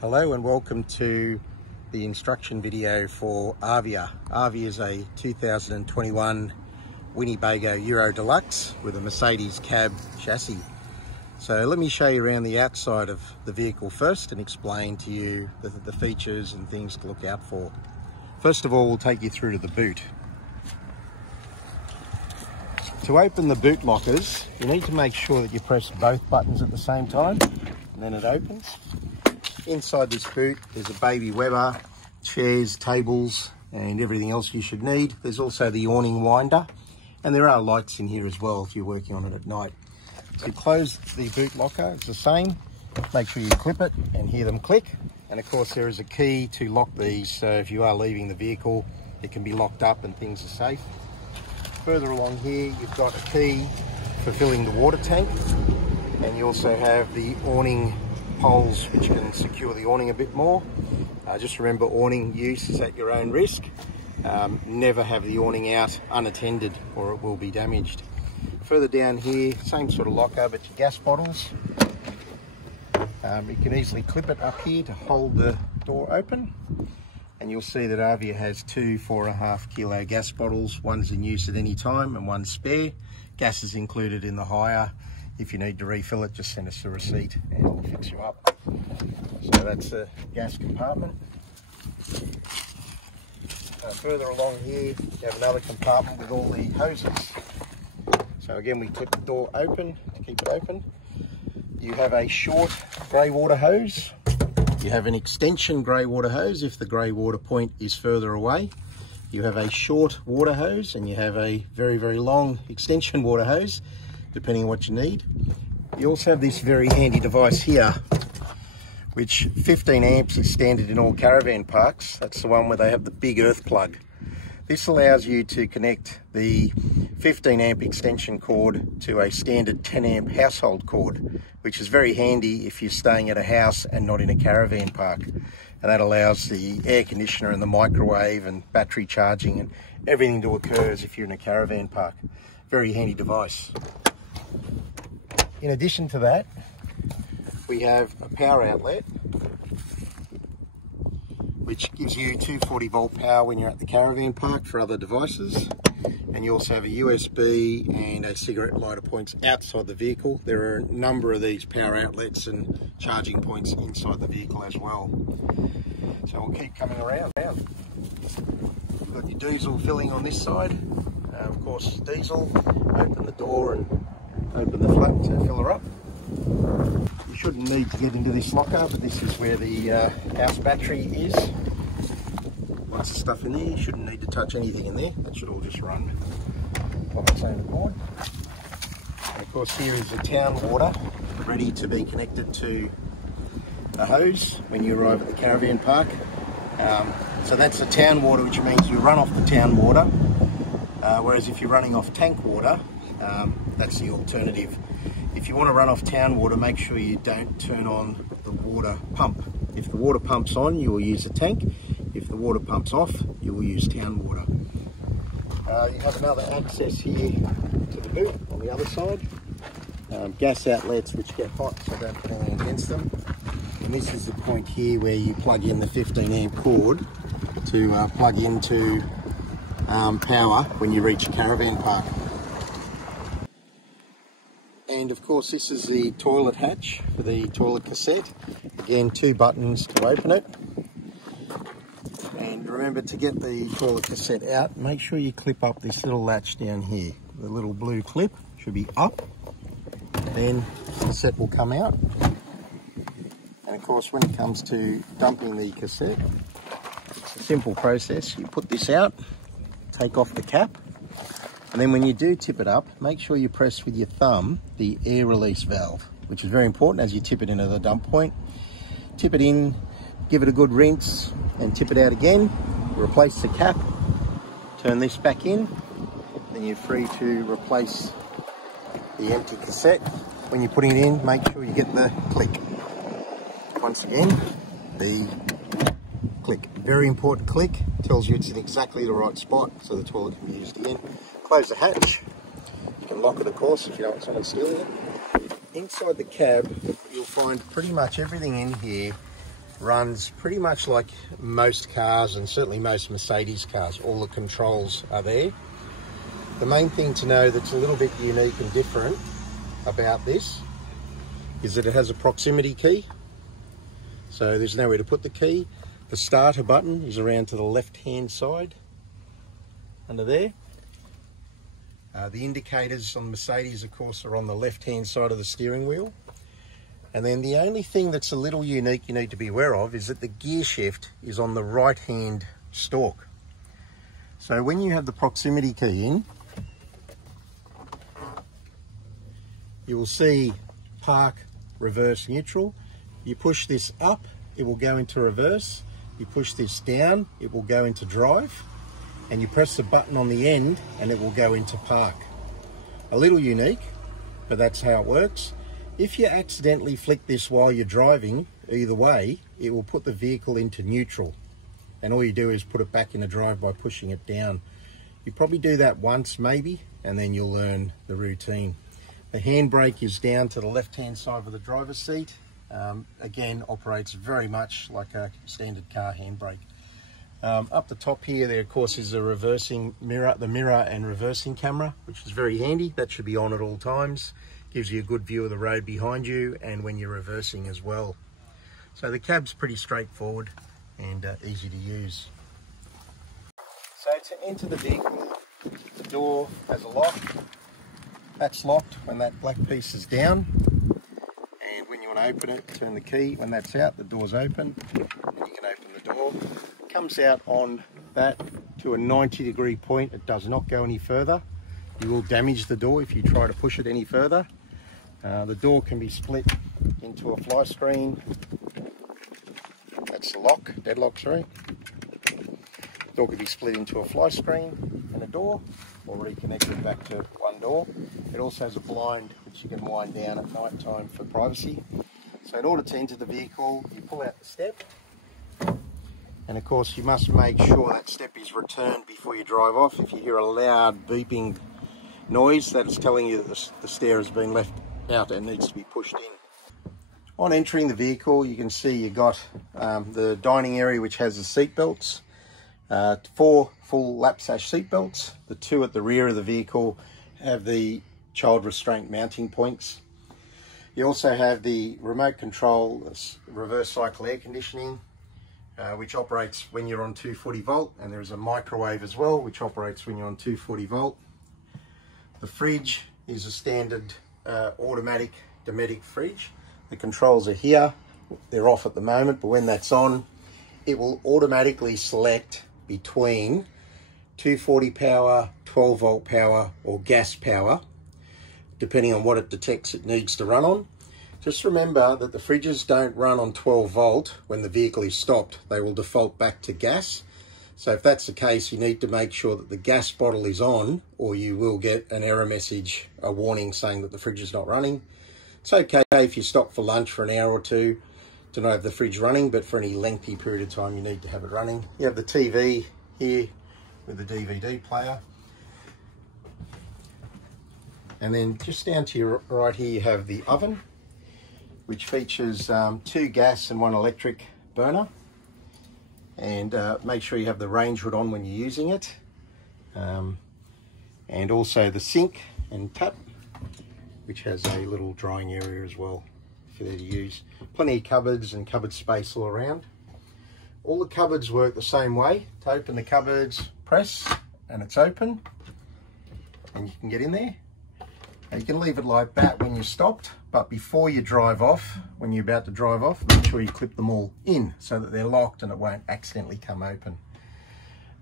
Hello and welcome to the instruction video for Avia. Avia is a 2021 Winnebago Euro Deluxe with a Mercedes cab chassis. So let me show you around the outside of the vehicle first and explain to you the features and things to look out for. First of all, we'll take you through to the boot. To open the boot lockers, you need to make sure that you press both buttons at the same time and then it opens. Inside this boot, there's a baby Weber, chairs, tables, and everything else you should need. There's also the awning winder, and there are lights in here as well if you're working on it at night. To close the boot locker, it's the same. Make sure you clip it and hear them click. And of course, there is a key to lock these, so if you are leaving the vehicle, it can be locked up and things are safe. Further along here, you've got a key for filling the water tank, and you also have the awning poles which can secure the awning a bit more. Just remember, awning use is at your own risk. Never have the awning out unattended or it will be damaged. Further down here, same sort of locker, but your gas bottles. You can easily clip it up here to hold the door open. And you'll see that Avia has two 4.5 kilo gas bottles. One's in use at any time and one's spare. Gas is included in the hire. If you need to refill it, just send us a receipt and we'll fix you up. So that's the gas compartment. Further along here, you have another compartment with all the hoses. So again, we clip the door open to keep it open. You have a short grey water hose. You have an extension grey water hose if the grey water point is further away. You have a short water hose and you have a very, very long extension water hose, depending on what you need. You also have this very handy device here, which 15 amps is standard in all caravan parks. That's the one where they have the big earth plug. This allows you to connect the 15 amp extension cord to a standard 10 amp household cord, which is very handy if you're staying at a house and not in a caravan park. And that allows the air conditioner and the microwave and battery charging and everything to occur as if you're in a caravan park. Very handy device. In addition to that, we have a power outlet which gives you 240 volt power when you're at the caravan park for other devices. And you also have a USB and a cigarette lighter points outside the vehicle. There are a number of these power outlets and charging points inside the vehicle as well. So we'll keep coming around. You've got your diesel filling on this side. Of course, diesel. Open the door and open the flap to fill her up. You shouldn't need to get into this locker, but this is where the house battery is. Lots of stuff in there. You shouldn't need to touch anything in there. That should all just run on its own accord. And of course, here is the town water ready to be connected to the hose when you arrive at the caravan park. So that's the town water, which means you run off the town water, whereas if you're running off tank water, that's the alternative. If you want to run off town water, make sure you don't turn on the water pump. If the water pump's on, you will use a tank. If the water pump's off, you will use town water. You have another access here to the boot on the other side. Gas outlets which get hot, so don't put anything against them. And this is the point here where you plug in the 15 amp cord to plug into power when you reach a caravan park. And of course, this is the toilet hatch for the toilet cassette. Again, two buttons to open it. And remember, to get the toilet cassette out, make sure you clip up this little latch down here. The little blue clip should be up. Then the cassette will come out. And of course, when it comes to dumping the cassette, it's a simple process. You put this out, take off the cap, and then when you do tip it up, make sure you press with your thumb the air release valve, which is very important as you tip it into the dump point. Tip it in, give it a good rinse, and tip it out again. Replace the cap, turn this back in, then you're free to replace the empty cassette. When you're putting it in, make sure you get the click. Once again, the click. Very important click. Tells you it's in exactly the right spot so the toilet can be used again. Close the hatch. You can lock it, of course, if you don't want someone stealing it. Inside the cab, you'll find pretty much everything in here runs pretty much like most cars, and certainly most Mercedes cars. All the controls are there. The main thing to know that's a little bit unique and different about this is that it has a proximity key. So there's nowhere to put the key. The starter button is around to the left-hand side, under there. The indicators on Mercedes, of course, are on the left-hand side of the steering wheel. And then the only thing that's a little unique you need to be aware of is that the gear shift is on the right-hand stalk. So when you have the proximity key in, you will see park, reverse, neutral. You push this up, it will go into reverse. You push this down, it will go into drive. And you press the button on the end and it will go into park. A little unique, but that's how it works. If you accidentally flick this while you're driving, either way, it will put the vehicle into neutral. And all you do is put it back in the drive by pushing it down. You probably do that once maybe, and then you'll learn the routine. The handbrake is down to the left-hand side of the driver's seat. Again, operates very much like a standard car handbrake. Up the top here, there of course is a reversing mirror, the mirror and reversing camera, which is very handy. That should be on at all times. Gives you a good view of the road behind you and when you're reversing as well. So the cab's pretty straightforward and easy to use. So to enter the vehicle, the door has a lock. That's locked when that black piece is down. And when you want to open it, turn the key. When that's out, the door's open and you can open the door. Comes out on that to a 90-degree point. It does not go any further. You will damage the door if you try to push it any further. The door can be split into a fly screen. That's the lock, deadlock, sorry. The door can be split into a fly screen and a door, or reconnected back to one door. It also has a blind which you can wind down at night time for privacy. So in order to enter the vehicle, you pull out the step. And of course you must make sure that step is returned before you drive off. If you hear a loud beeping noise, that is telling you that the stair has been left out and needs to be pushed in. On entering the vehicle, you can see you got the dining area which has the seat belts. 4 full lap sash seat belts. The 2 at the rear of the vehicle have the child restraint mounting points. You also have the remote control reverse cycle air conditioning, which operates when you're on 240 volt, and there's a microwave as well which operates when you're on 240 volt. The fridge is a standard automatic Dometic fridge. The controls are here. They're off at the moment, but when that's on, it will automatically select between 240 power, 12 volt power or gas power, depending on what it detects it needs to run on. Just remember that the fridges don't run on 12 volt when the vehicle is stopped. They will default back to gas. So if that's the case, you need to make sure that the gas bottle is on, or you will get an error message, a warning saying that the fridge is not running. It's okay if you stop for lunch for an hour or two to not have the fridge running, but for any lengthy period of time you need to have it running. You have the TV here with the DVD player. And then just down to your right here you have the oven, which features 2 gas and 1 electric burner. And make sure you have the range hood on when you're using it. And also the sink and tap, which has a little drying area as well for there to use. Plenty of cupboards and cupboard space all around. All the cupboards work the same way. To open the cupboards, press and it's open and you can get in there. Now you can leave it like that when you're stopped, but before you drive off, when you're about to drive off, make sure you clip them all in so that they're locked and it won't accidentally come open.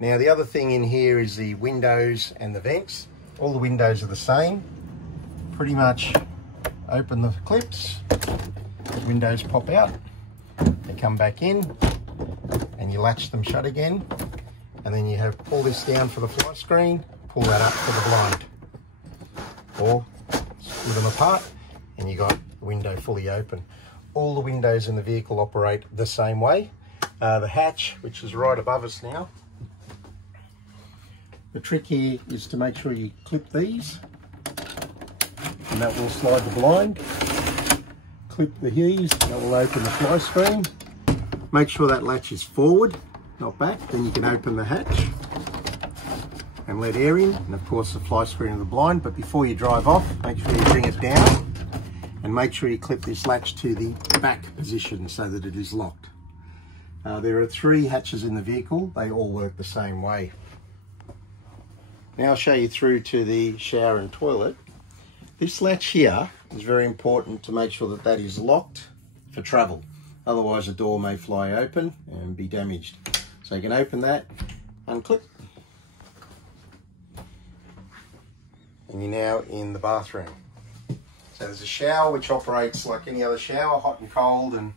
Now the other thing in here is the windows and the vents. All the windows are the same. Pretty much open the clips, windows pop out, they come back in, and you latch them shut again. And then you have pull this down for the fly screen, pull that up for the blind. Or split them apart and you got the window fully open. All the windows in the vehicle operate the same way. The hatch, which is right above us now. The trick here is to make sure you clip these, and that will slide the blind. Clip the keys, that will open the fly screen. Make sure that latch is forward, not back. Then you can open the hatch and let air in, and of course the fly screen of the blind. But before you drive off, make sure you bring it down and make sure you clip this latch to the back position so that it is locked. There are 3 hatches in the vehicle. They all work the same way. Now I'll show you through to the shower and toilet. This latch here is very important to make sure that that is locked for travel. Otherwise the door may fly open and be damaged. So you can open that, unclip, and you're now in the bathroom. So there's a shower which operates like any other shower, hot and cold and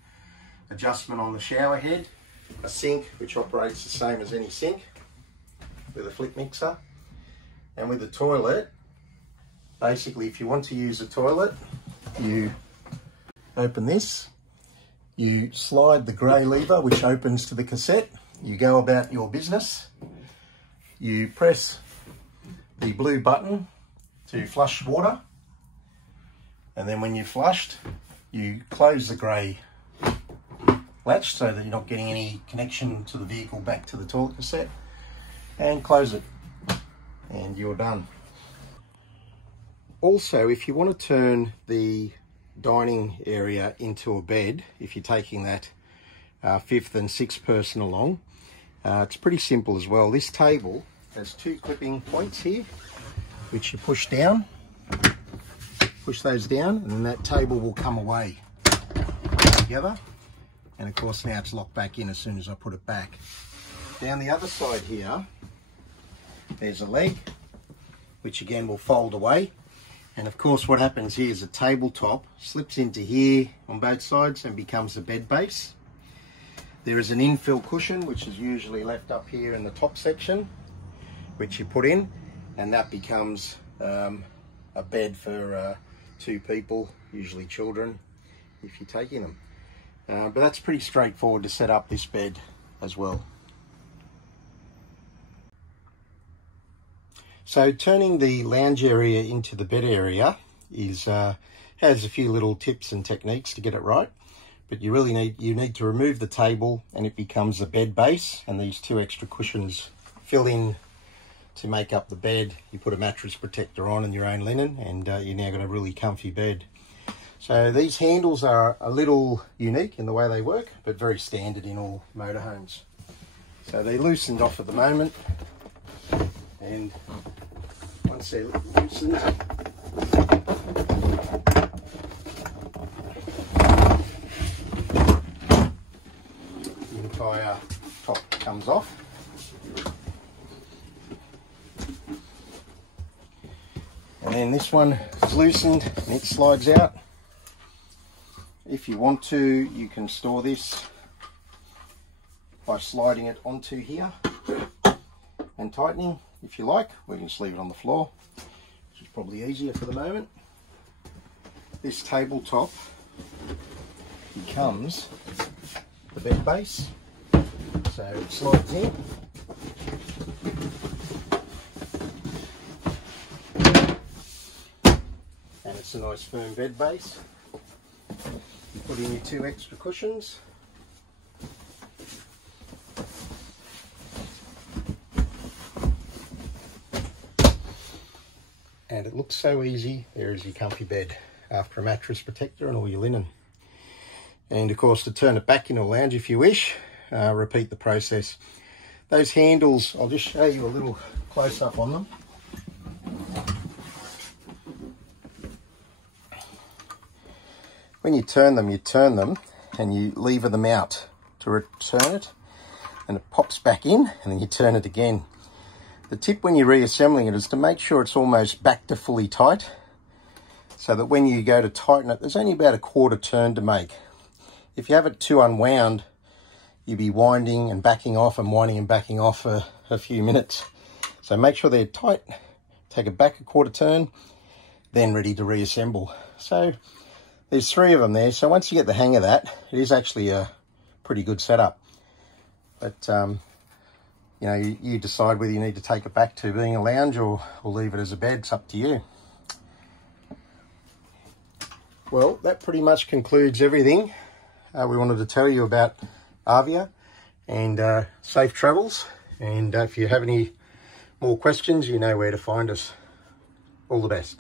adjustment on the shower head. A sink which operates the same as any sink with a flip mixer. And with the toilet, basically if you want to use a toilet, you open this, you slide the grey lever which opens to the cassette, you go about your business, you press the blue button to flush water, and then when you're flushed, you close the grey latch so that you're not getting any connection to the vehicle back to the toilet cassette, and close it, and you're done. Also, if you want to turn the dining area into a bed, if you're taking that 5th and 6th person along, it's pretty simple as well. This table has 2 clipping points here which you push down, push those down, and then that table will come away together. And of course now it's locked back in as soon as I put it back. Down the other side here, there's a leg which again will fold away, and of course what happens here is the tabletop slips into here on both sides and becomes a bed base. There is an infill cushion which is usually left up here in the top section, which you put in, and that becomes a bed for 2 people, usually children, if you're taking them. But that's pretty straightforward to set up this bed as well. So turning the lounge area into the bed area has a few little tips and techniques to get it right. But you need to remove the table and it becomes a bed base, and these 2 extra cushions fill in to make up the bed. You put a mattress protector on and your own linen, and you now got a really comfy bed. So these handles are a little unique in the way they work, but very standard in all motorhomes. So they're loosened off at the moment, and once they're loosened, the entire top comes off. And then this one is loosened and it slides out. If you want to, you can store this by sliding it onto here and tightening if you like. We can just leave it on the floor, which is probably easier for the moment. This tabletop becomes the bed base, so it slides in. And it's a nice firm bed base. You put in your 2 extra cushions. And it looks so easy. There is your comfy bed after a mattress protector and all your linen. And of course, to turn it back into a lounge if you wish, repeat the process. Those handles, I'll just show you a little close up on them. When you turn them and you lever them out to return it, and it pops back in, and then you turn it again. The tip when you're reassembling it is to make sure it's almost back to fully tight, so that when you go to tighten it, there's only about a 1/4 turn to make. If you have it too unwound, you'll be winding and backing off and winding and backing off for a few minutes. So make sure they're tight, take it back a 1/4 turn, then ready to reassemble. So there's 3 of them there, so once you get the hang of that, it is actually a pretty good setup. But you know, you decide whether you need to take it back to being a lounge or leave it as a bed. It's up to you. Well, that pretty much concludes everything we wanted to tell you about Avia, and safe travels. And if you have any more questions, you know where to find us. All the best.